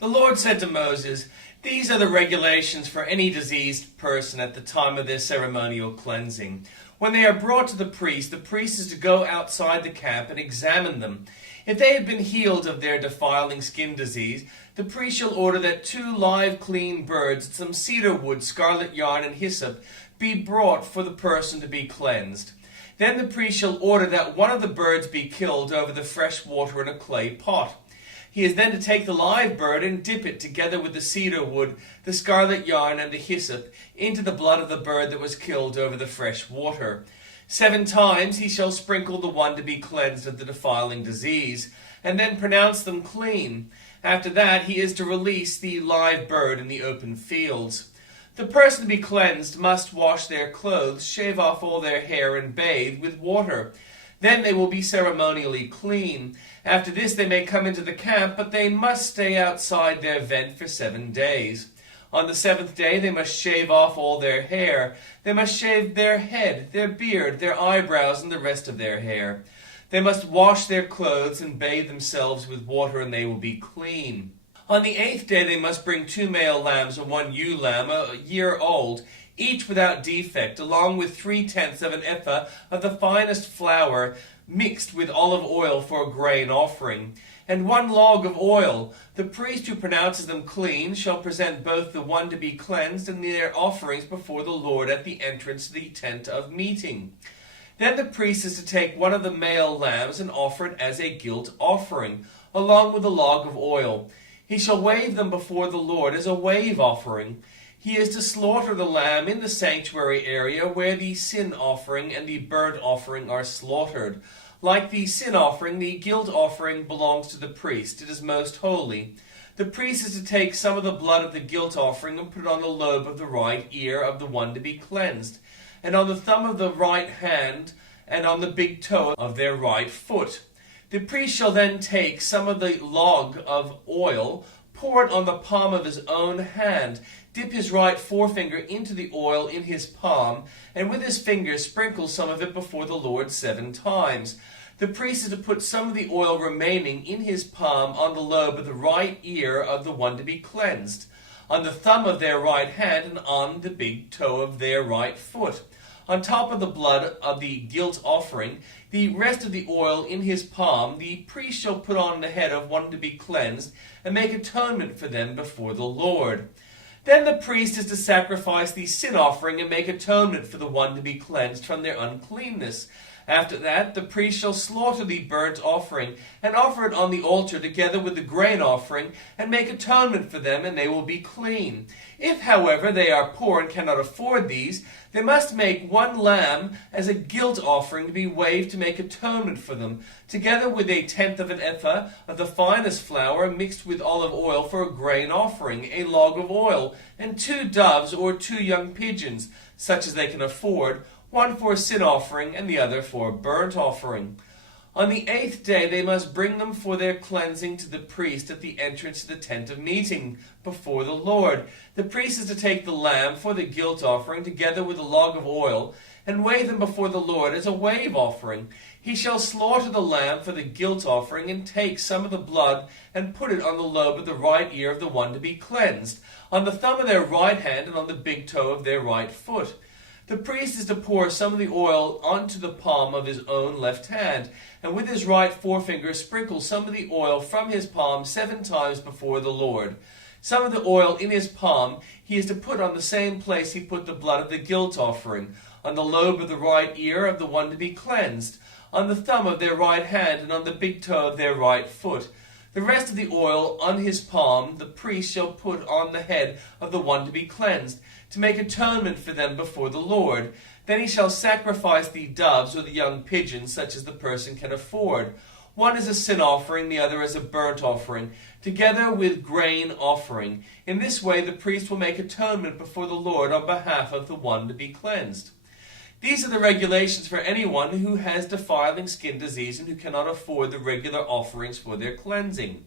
The Lord said to Moses, "These are the regulations for any diseased person at the time of their ceremonial cleansing. When they are brought to the priest is to go outside the camp and examine them. If they have been healed of their defiling skin disease, the priest shall order that 2 live clean birds, some cedar wood, scarlet yarn, and hyssop be brought for the person to be cleansed. Then the priest shall order that one of the birds be killed over the fresh water in a clay pot. He is then to take the live bird and dip it together with the cedar wood, the scarlet yarn, and the hyssop into the blood of the bird that was killed over the fresh water. 7 times he shall sprinkle the one to be cleansed of the defiling disease, and then pronounce them clean. After that he is to release the live bird in the open fields. The person to be cleansed must wash their clothes, shave off all their hair, and bathe with water. Then they will be ceremonially clean. After this they may come into the camp, but they must stay outside their tent for 7 days. On the 7th day they must shave off all their hair. They must shave their head, their beard, their eyebrows, and the rest of their hair. They must wash their clothes and bathe themselves with water, and they will be clean. On the 8th day they must bring 2 male lambs and 1 ewe lamb, a year old, each without defect, along with 3/10 of an ephah of the finest flour mixed with olive oil for a grain offering, and 1 log of oil. The priest who pronounces them clean shall present both the one to be cleansed and their offerings before the Lord at the entrance to the tent of meeting. Then the priest is to take one of the male lambs and offer it as a guilt offering, along with a log of oil. He shall wave them before the Lord as a wave offering. He is to slaughter the lamb in the sanctuary area where the sin offering and the burnt offering are slaughtered. Like the sin offering, the guilt offering belongs to the priest. It is most holy. The priest is to take some of the blood of the guilt offering and put it on the lobe of the right ear of the one to be cleansed, and on the thumb of the right hand, and on the big toe of their right foot. The priest shall then take some of the log of oil, pour it on the palm of his own hand, dip his right forefinger into the oil in his palm, and with his finger sprinkle some of it before the Lord 7 times. The priest is to put some of the oil remaining in his palm on the lobe of the right ear of the one to be cleansed, on the thumb of their right hand, and on the big toe of their right foot. On top of the blood of the guilt offering, the rest of the oil in his palm, the priest shall put on the head of one to be cleansed, and make atonement for them before the Lord. Then the priest is to sacrifice the sin offering and make atonement for the one to be cleansed from their uncleanness. After that, the priest shall slaughter the burnt offering and offer it on the altar together with the grain offering and make atonement for them, and they will be clean. If, however, they are poor and cannot afford these, they must make 1 lamb as a guilt offering to be waved to make atonement for them, together with 1/10 of an ephah of the finest flour mixed with olive oil for a grain offering, a log of oil, and 2 doves or 2 young pigeons, such as they can afford, one for a sin offering and the other for a burnt offering. On the 8th day they must bring them for their cleansing to the priest at the entrance to the tent of meeting before the Lord. The priest is to take the lamb for the guilt offering together with a log of oil and wave them before the Lord as a wave offering. He shall slaughter the lamb for the guilt offering and take some of the blood and put it on the lobe of the right ear of the one to be cleansed, on the thumb of their right hand, and on the big toe of their right foot. The priest is to pour some of the oil onto the palm of his own left hand, and with his right forefinger sprinkle some of the oil from his palm 7 times before the Lord. Some of the oil in his palm he is to put on the same place he put the blood of the guilt offering, on the lobe of the right ear of the one to be cleansed, on the thumb of their right hand, and on the big toe of their right foot. The rest of the oil on his palm the priest shall put on the head of the one to be cleansed, to make atonement for them before the Lord. Then he shall sacrifice the doves or the young pigeons, such as the person can afford. One is a sin offering, the other is a burnt offering, together with grain offering. In this way the priest will make atonement before the Lord on behalf of the one to be cleansed. These are the regulations for anyone who has defiling skin disease and who cannot afford the regular offerings for their cleansing.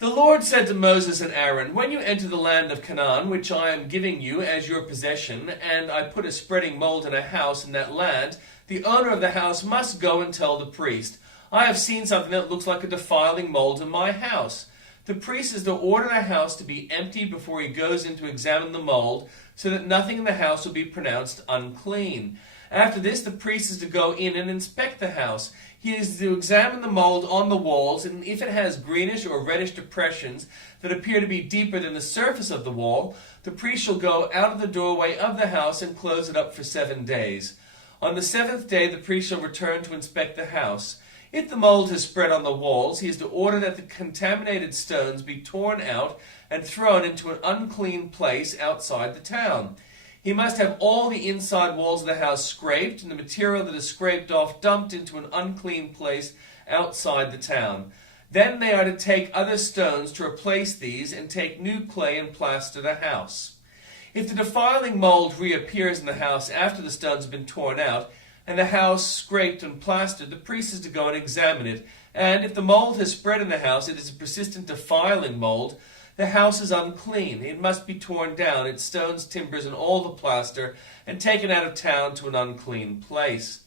The Lord said to Moses and Aaron, "When you enter the land of Canaan, which I am giving you as your possession, and I put a spreading mold in a house in that land, the owner of the house must go and tell the priest, 'I have seen something that looks like a defiling mold in my house.' the priest is to order the house to be emptied before he goes in to examine the mold, so that nothing in the house will be pronounced unclean. After this, the priest is to go in and inspect the house. He is to examine the mold on the walls, and if it has greenish or reddish depressions that appear to be deeper than the surface of the wall, the priest shall go out of the doorway of the house and close it up for 7 days. On the 7th day, the priest shall return to inspect the house. If the mold has spread on the walls, he is to order that the contaminated stones be torn out and thrown into an unclean place outside the town. He must have all the inside walls of the house scraped, and the material that is scraped off dumped into an unclean place outside the town. Then they are to take other stones to replace these, and take new clay and plaster the house. If the defiling mold reappears in the house after the stones have been torn out, and the house scraped and plastered, the priest is to go and examine it. And if the mold has spread in the house, it is a persistent defiling mold, the house is unclean. It must be torn down, its stones, timbers, and all the plaster, and taken out of town to an unclean place.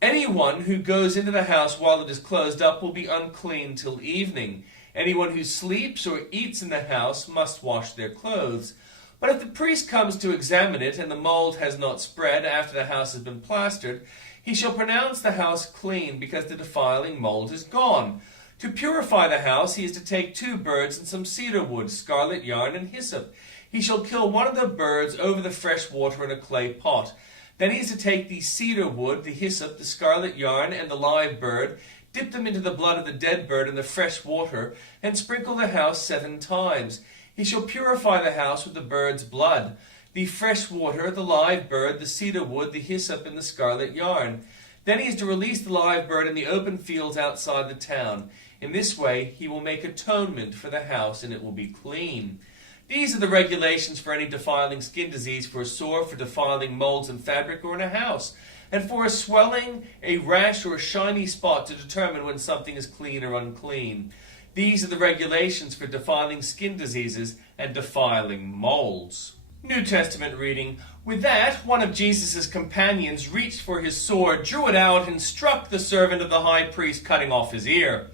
Anyone who goes into the house while it is closed up will be unclean till evening. Anyone who sleeps or eats in the house must wash their clothes. But if the priest comes to examine it, and the mold has not spread after the house has been plastered, he shall pronounce the house clean, because the defiling mold is gone. To purify the house, he is to take 2 birds and some cedar wood, scarlet yarn, and hyssop. He shall kill one of the birds over the fresh water in a clay pot. Then he is to take the cedar wood, the hyssop, the scarlet yarn, and the live bird, dip them into the blood of the dead bird in the fresh water, and sprinkle the house 7 times. He shall purify the house with the bird's blood, the fresh water, the live bird, the cedar wood, the hyssop, and the scarlet yarn. Then he is to release the live bird in the open fields outside the town. In this way he will make atonement for the house, and it will be clean. These are the regulations for any defiling skin disease, for a sore, for defiling molds in fabric or in a house, and for a swelling, a rash, or a shiny spot to determine when something is clean or unclean. These are the regulations for defiling skin diseases and defiling molds. New Testament reading. With that, one of Jesus' companions reached for his sword, drew it out, and struck the servant of the high priest, cutting off his ear.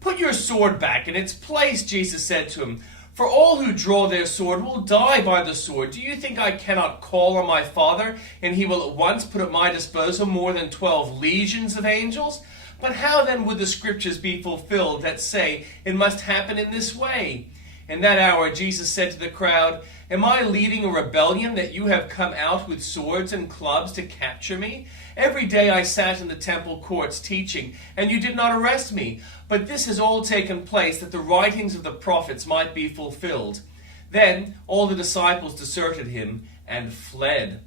"Put your sword back in its place," Jesus said to him, "for all who draw their sword will die by the sword. Do you think I cannot call on my Father, and he will at once put at my disposal more than 12 legions of angels? But how then would the scriptures be fulfilled that say it must happen in this way?" In that hour Jesus said to the crowd, "Am I leading a rebellion that you have come out with swords and clubs to capture me? Every day I sat in the temple courts teaching, and you did not arrest me. But this has all taken place that the writings of the prophets might be fulfilled." Then all the disciples deserted him and fled.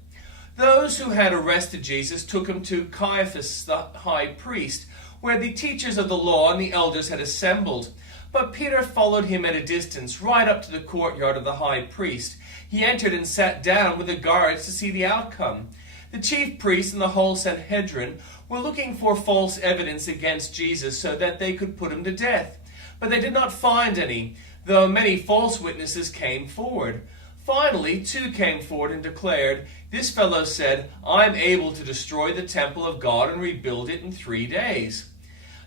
Those who had arrested Jesus took him to Caiaphas the high priest, where the teachers of the law and the elders had assembled. But Peter followed him at a distance, right up to the courtyard of the high priest. He entered and sat down with the guards to see the outcome. The chief priests and the whole Sanhedrin were looking for false evidence against Jesus so that they could put him to death. But they did not find any, though many false witnesses came forward. Finally, 2 came forward and declared, "This fellow said, I am able to destroy the temple of God and rebuild it in 3 days."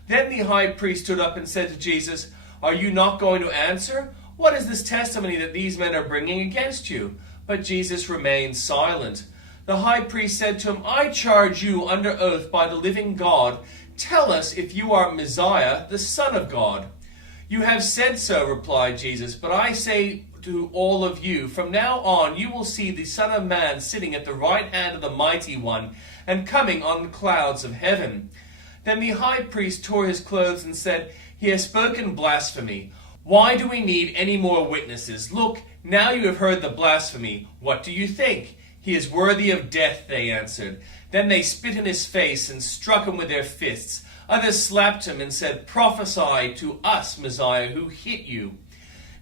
Then the high priest stood up and said to Jesus, "Are you not going to answer? What is this testimony that these men are bringing against you?" But Jesus remained silent. The high priest said to him, "I charge you under oath by the living God. Tell us if you are Messiah, the Son of God." "You have said so," replied Jesus, "but I say to all of you, from now on you will see the Son of Man sitting at the right hand of the Mighty One, and coming on the clouds of heaven." Then the high priest tore his clothes and said, "He has spoken blasphemy. Why do we need any more witnesses? Look, now you have heard the blasphemy. What do you think?" "He is worthy of death," they answered. Then they spit in his face and struck him with their fists. Others slapped him and said, "Prophesy to us, Messiah, who hit you?"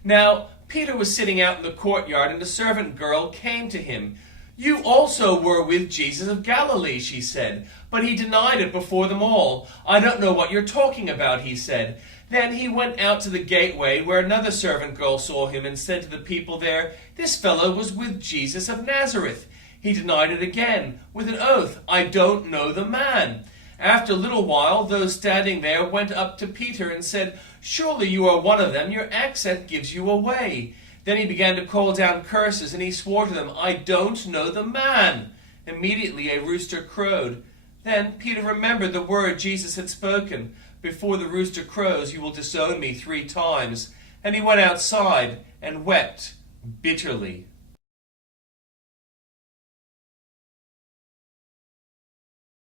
Now Peter was sitting out in the courtyard, and a servant girl came to him. "You also were with Jesus of Galilee," she said. But he denied it before them all. "I don't know what you're talking about," he said. Then he went out to the gateway, where another servant girl saw him, and said to the people there, "This fellow was with Jesus of Nazareth." He denied it again with an oath, "I don't know the man." After a little while, those standing there went up to Peter and said, "Surely you are one of them. Your accent gives you away." Then he began to call down curses, and he swore to them, "I don't know the man." Immediately a rooster crowed. Then Peter remembered the word Jesus had spoken, "Before the rooster crows, you will disown me 3 times." And he went outside and wept bitterly.